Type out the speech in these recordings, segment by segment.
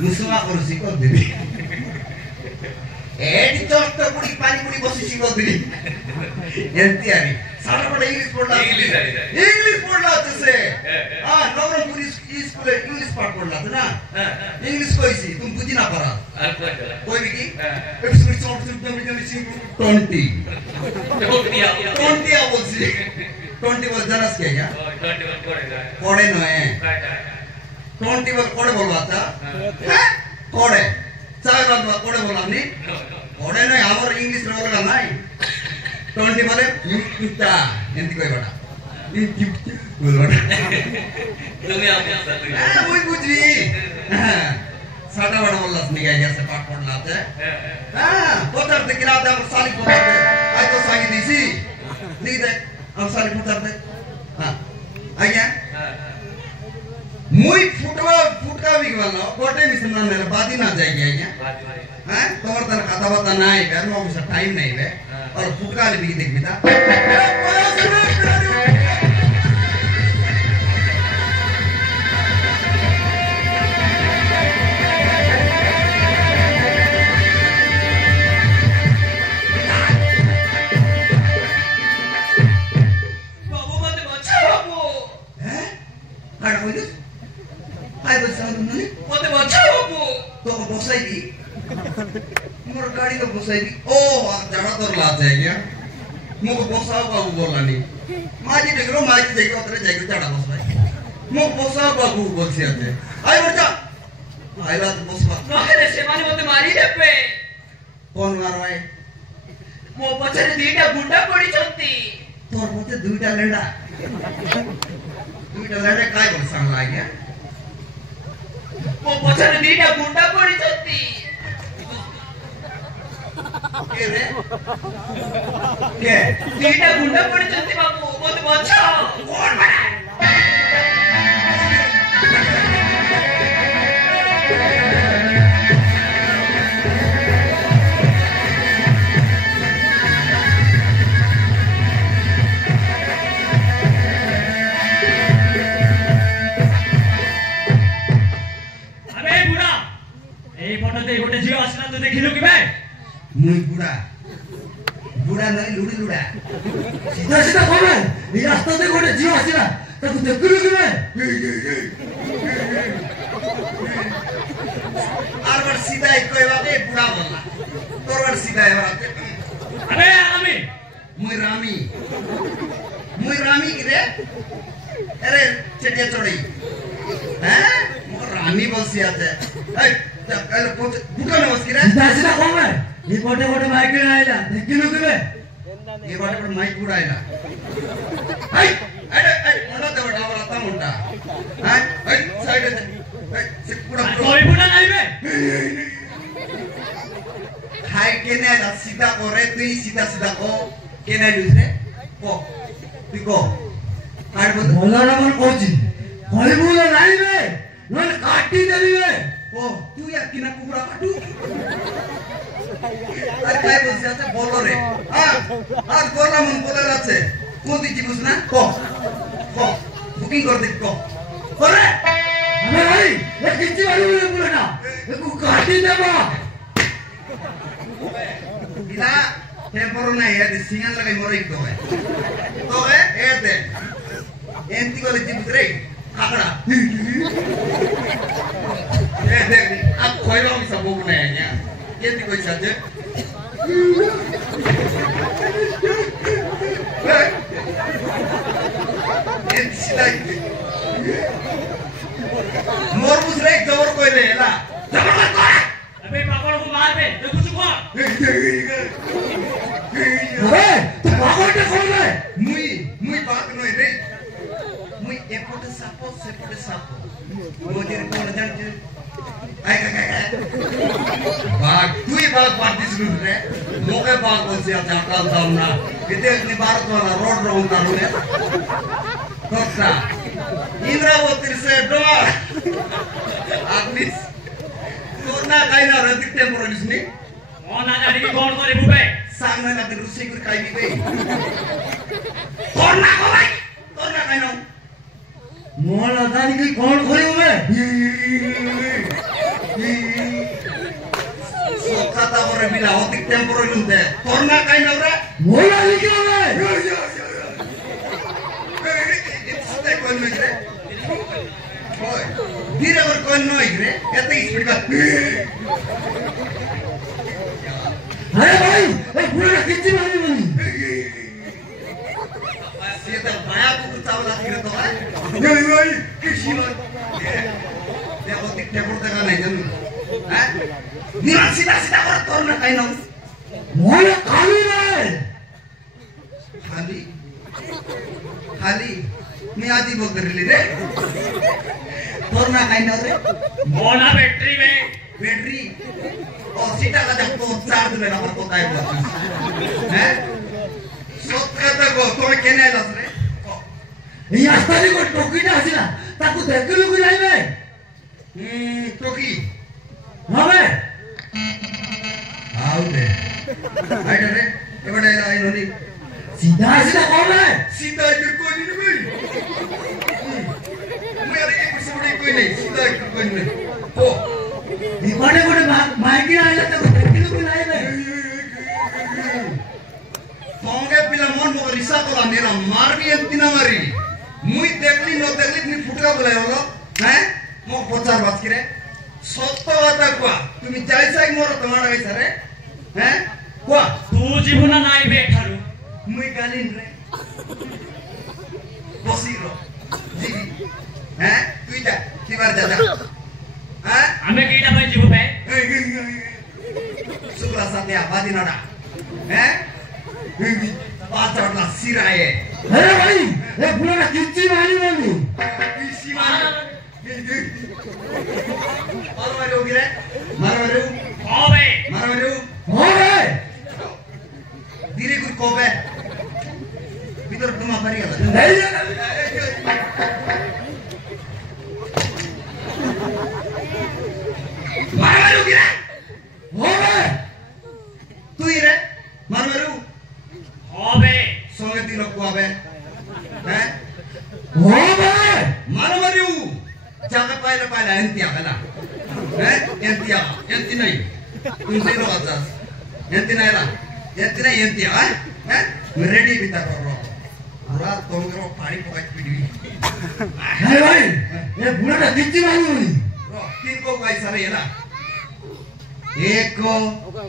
मुसुमा करू शिकव दिली एडी चोट पुडी पानी पुडी बसी शिकव दिली एंती आरी सारा पडा इंग्लिश पडला तसे हां नवरंगपुरी स्कूल इंग्लिश पाठ पडला ना इंग्लिश कोइसी तुम बुझी ना पारा कोई भी की एक्सप्रेस ऑफ सिम्पटम सिंग 20 बोलसी 21 जनस के क्या 21 कोड़े नोए 21 कोड़े बोलवाता कोड़े चार बात कोड़े बोला नहीं कोड़े नहीं हमारे इंग्लिश में बोला नहीं 20 बोले कितना एंती कोई बड़ा बोल बड़ा तुम्हें आप वही कुछ भी साटा बड़ा बोला नहीं क्या जैसे पाठ पढ़ लाते पोतर ते किराते हम साली पोतर ते आई तो साली दिसी नहीं दे हम साली पोतर ते आया मुई फुटका भी वाला कोटे भी सुनना मेरा बात ही ना जाएगी आया तोर तर खाता बता ना है यार वो मुझे टाइम नहीं है और फुटका भी देख बिता गाड़ी तो बसाएगी ओ जरा तो लाते हैं क्या मुझे बसा बाबू बोला नहीं माजी देखो तेरे जाएगी जरा बसाएगी मुझे बसा बाबू बोलते हैं आये बच्चा आये लात बसा मारे सेवानी बोलते मारी ले पे कौन मारो है वो बच्चे ने दीटा गुंडा पड़ी चलती तोर बोलते दूटा लड़ा काय बोल सांग ला गया वो बच्चे ने दीटा गुंडा पड़ी चलती के रे के दीटा गुंडा पड़ी चलती बाबू बोलते बच्चा कौन बना मुई बुढ़ा नहीं लुड़ी लुड़ा सीधा सीधा कौन है ये रास्ता से कोई जीव आसिना तब देख लू कि मैं आर सीधा एक कोई बात है बुढ़ा बोलना तोर सीधा है बात अरे आमी मुई रामी की रे अरे चटिया चोड़ी हैं रामी बोल सी आते है कल बुका में बस की रे सीधा कौन है ये बोटे माइक में आएगा देखी लो तुम्हें ये बोटे माइक पूरा आएगा हाय अरे मोटा तो बड़ा वाला मुंडा हाय साइड से पूरा कोई बुढ़ा नहीं बे हाय केने ला सीधा को रे तू सीधा को केने दूसरे को तू को काट बोला ना मन कोची कोई बोला नहीं बे नन काटी देवी बे ओ तू यार किना कुकुरा काटू আর কাই বসে আছে বলো রে আর করলাম বলে আছে কোন দিছি বুঝ না ক বুকিং করে দে ক করে আরে ভাই এ কিছি বাড়ি বলে না একু কাটি দেব ইলা টেম্পোর না এ সিঙ্গাল লাগাই মরে তো এ দে এন্তি করে জিবুত রে কাকড়া এ দেখ আপ কইলো আমি সব বনে না এন্তি কই সাজে मोर मुझे एक जबर कोई ले ला जबर मत कर अबे पागल को मार बे ये कुछ को अबे तू पागल के कौन है मुई बात नहीं रे मुई एपोटे सापो सेपोटे सापो मुझे कौन जानते आई बाग तू ही बाग दिस रे मोके बाग बस या जाता ना किते अपनी भारत वाला रोड रो उतार ले कोसा इंद्रावती से डोर आदमी कोना काइना रदिक टेम्पोरलिस नि ओना जाडी कोन करे बुबे सामने ना रुसी कर काई बे कोना को भाई कोना काइना मोना जाडी की कोन करे बुबे temporary bila otik temporary unte torna kain avra mola likhe hobe Stay kon me gre hoy dhire kar kon noi gre ete speed ka अरे भाई ये पूरा किच्ची मारी बनी ये तो बाया को चावला गिरे तो है नहीं भाई किसी बात ये वो टिकटे पड़ते का नहीं जन हैं निरा सीधा सीधा कर तोड़ना कहीं ना मोला खाली है खाली खाली मैं आज ही बोल कर ली रे तोड़ना कहीं ना रे मोला बैटरी में बैटरी और सीधा का जब तो चार्ज में ना होता है हैं सोचता को तो केने लस रे ये आस्तानी को टोकी ना हसीना ताकू देखलु को नहीं बे टोकी हां बे आओ दे आइडे रे एबडे आई नोनी सीधा सीधा कौन है सीधा इधर कोई नहीं भाई मेरे एक से बड़ी कोई नहीं सीधा इधर कोई नहीं हो दीवाने को माइकी आइला ताकू देखलु को नहीं बे Songe pila mon mo risa kola nera marbi entina mari mui dekli no dekli ni futka bola holo हैं mo pochar bas kire sotto bata kwa tumi jaisai moro tomara gaisa re हैं kwa तू जीवना नाई बैठारू mui galin re bosiro jibi हैं tuita kibar jaja हैं हमें कीटा भाई जीव पे sukla satya badi nada हैं पाचड़ना सिराए अरे भाई ये पूरा किच्ची मारी बनी इसी मारो गिरे मारो होवे हो बे धीरे कुछ कोबे भीतर तुम आफरी आता नहीं मारो गिरे हो बे तू ही रे मारो होवे सोंगे तीनों को आवे हैं हो बे मारो जाके पहले एंतिया है हैं एंतिया एंति नहीं तुमसे रो आता एंति नहीं ला एंति नहीं एंतिया हैं मैं रेडी भी था रो पूरा तोंगरो पानी पकाच पीड़ी अरे भाई ये पूरा किच्ची मारी बनी रो तीन को कैसा रे ना एक को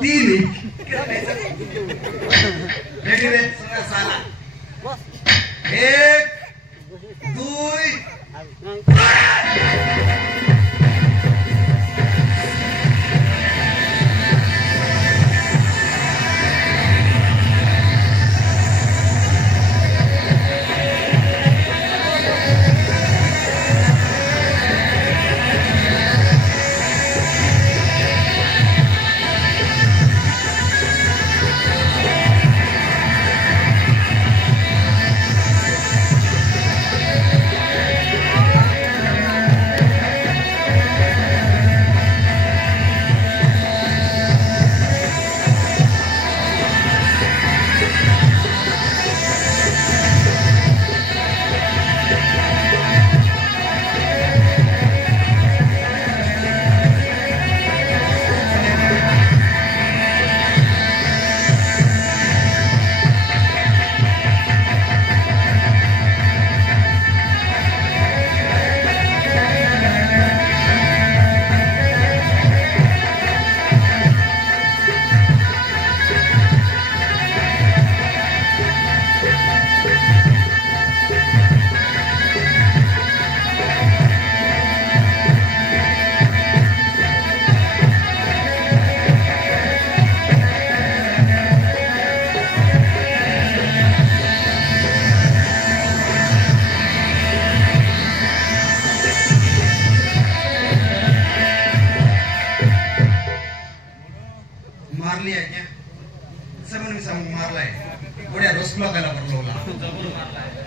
तीन रेडी रे साला एक दुई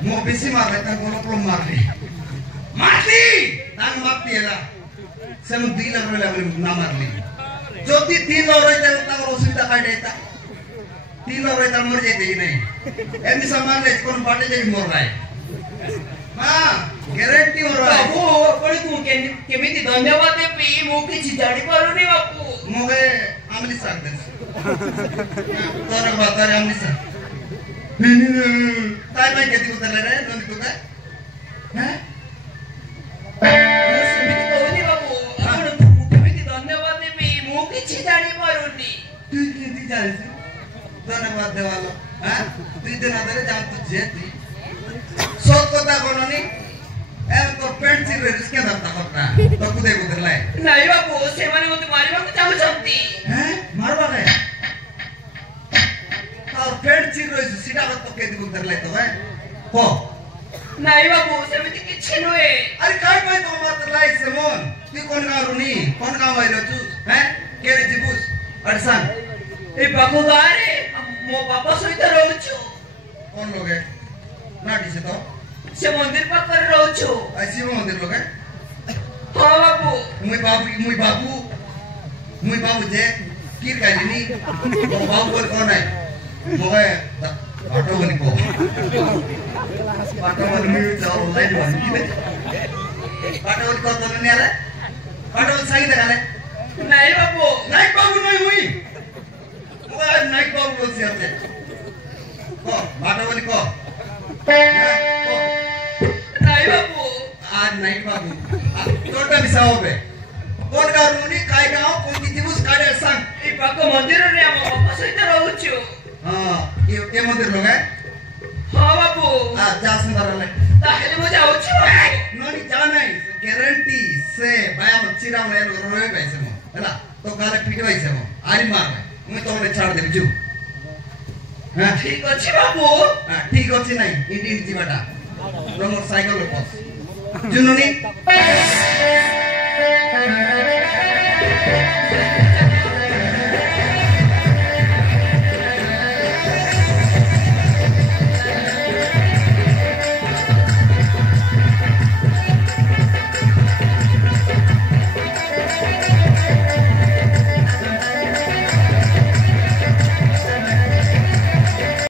mau bisi marle tang kono plom marli mati tang mati ela semu dila rela na marli jodi tin ore tang osita kaideta tin ore tang mor jete nahi emi saman le kon pate je mor rahe ha guarantee mor rahe बापू पण तू केमिति धन्यवाद दे P मो किछि जानि पारुनी बापू मोगे আমলি সাক দেন তোর বাতারে আমলি সাক তাই ভাই কেতি কথা রে ননি কথা হ্যাঁ ସେମିତି କହୁନି ବାବୁ ଆପଣ କେମିତି ଧନ୍ୟବାଦ ଦେବି ମୁଁ କିଛି ଜାଣିପାରୁନି তুই কেতি জানিস ধন্যবাদ দেওয়ালো হ্যাঁ তুই দিন আদরে জানতু যেতি সত কথা কোননি এম তো পেন্ট চিরে রিস্কে দাতা কথা তো কুদে কুদলাই ନାଇଁ ବାବୁ ସେମାନେ ମୋତେ ମାରିବାକୁ ଚାହୁଁଛନ୍ତି হ্যাঁ মারবা কে আর পেন্ট চিরে সিটা তো কেতি কুদলাই তো হ্যাঁ কো ନାଇଁ ବାବୁ ସେମିତି କିଛି ନୁହେଁ अरे काय पाय तो मात्र लाई सेमोन तू कोण गारुनी कोण गाव आइलो तू हैं केरे जिबुस अरे सांग ଏଇ ପାଖ ଗାଁରେ ମୋ ବାପା ସହିତ ରହୁଛୁ कोण लोग है ना दिसे तो ସେ ମନ୍ଦିର ପାଖରେ ରହୁଛୁ ऐसी मंदिर लोग है ହଁ ବାବୁ मुई बाबू जे किर कालिनी तो बाबू बोल कोण है मोगे ऑटो बनी को ऑटो बनी मी जाओ लाइन बनी की ऑटो बनी को तो नहीं आले ऑटो सही देखाले ନାଇଁ ବାବୁ नाइक बाबू नहीं हुई मोगे नाइक बाबू बोल से आते को ऑटो बनी को ନାଇଁ ବାବୁ आज नाइक बाबू तोटा बिसाओ बे कोण गारुनी काय गाव कोणती दिवस काढे सांग ଏଇ ପାଖ ମନ୍ଦିରରେ ଆମ ବାପା ସହିତ ରହୁଛୁ हां ये मंदिर लोग है ହଁ ବାବୁ हां जा सुंदर ले ତାହେଲେ ମୁଁ ଯାଉଛି ବାବୁ नोनी जाना है गारंटी से बाया मच्छीरा में रोए पैसे मो हैला तो गाले पिटवाई से मो आरी मार मैं तो उन्हें छाड़ दे जू हां ଠିକ ଅଛି ବାବୁ हां ठीक ଅଛି नहीं इंडी जीवाटा लो मोटरसाइकिल लो बस जुनोनी